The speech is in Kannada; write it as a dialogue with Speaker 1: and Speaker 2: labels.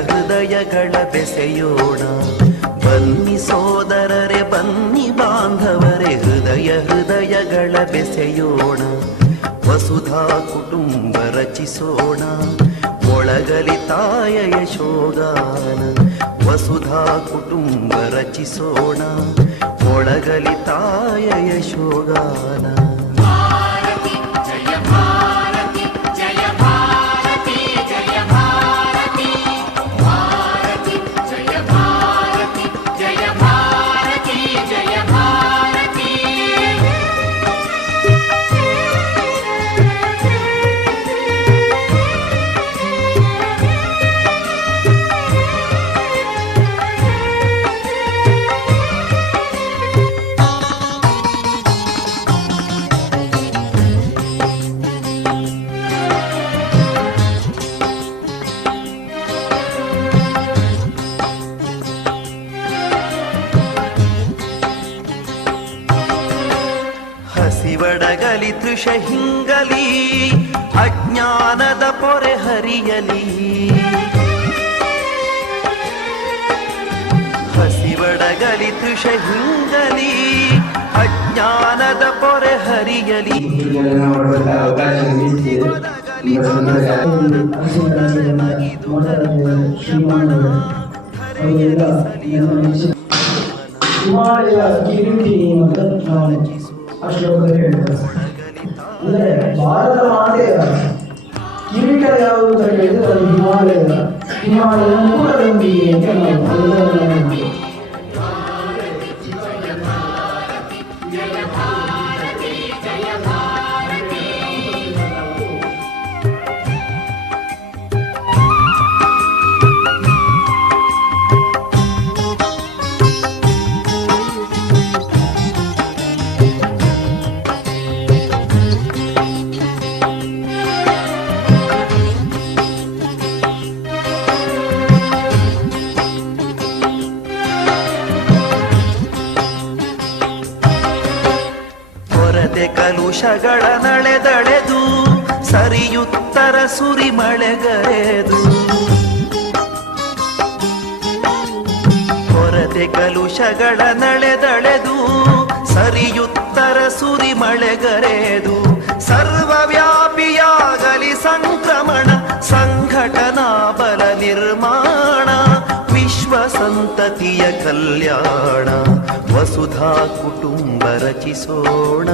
Speaker 1: ಹೃದಯಗಳ ಬೆಸೆಯೋಣ ಬನ್ನಿ ಸೋದರರೆ ಬನ್ನಿ ಬಾಂಧವರೆ ಹೃದಯ ಹೃದಯಗಳ ಬೆಸೆಯೋಣ ವಸುಧಾ ಕುಟುಂಬ ರಚಿಸೋಣ ಮೊಳಗಲಿ ತಾಯಯ ಶೋಗಾನ ವಸುಧಾ ಕುಟುಂಬ ರಚಿಸೋಣ ಮೊಳಗಲಿ ತಾಯಯ ಶೋಗಾನ 这样。ಹಸಿವಡಗಲಿ ತೃಷ ಹಿಂಗಲಿ, ಅಜ್ಞಾನದ ಪೊರೆ ಹರಿಯಲಿ. ಹಸಿಬಡಗಲಿ ತೃಷ ಹಿಂಗಲಿ, ಅಜ್ಞಾನದ ಪೊರೆ ಹರಿಯಲಿ.
Speaker 2: ಅವಕಾಶ ನೀಡಿದೆ ನಿಮ್ಮ
Speaker 3: ಆ ಶ್ಲೋಕದಲ್ಲಿ ಹೇಳ್ತಾರೆ ಅಂದ್ರೆ ಭಾರತ ಮಾತೆಯ ಕಿರೀಟ ಯಾವುದು ಅಂತ ಹೇಳಿದ್ರೆ ಅದು ಹಿಮಾಲಯ ಹಿಮಾಲಯ ಕೂಡದೊಂದಿಗೆ ಅಂತ ನಾವು ಅದನ್ನು ನಾವು
Speaker 1: ಹೊರತೆ ಕಲುಷಗಳ ನಳೆದಳೆದು ಸರಿಯುತ್ತರ ಸುರಿ ಮಳೆಗರೆದು ಹೊರತೆ ಕಲುಷಗಳ ನಳೆದಳೆದು ಸರಿಯುತ್ತರ ಸುರಿ ಮಳೆಗರೆದು ಸರ್ವವ್ಯಾಪಿಯಾಗಲಿ ಸಂಕ್ರಮಣ ಸಂಘಟನಾ ಬಲ ನಿರ್ಮಾಣ. ಸಂತತಿಯ ಕಲ್ಯಾಣ ವಸುಧಾ ಕುಟುಂಬ ರಚಿಸೋಣ.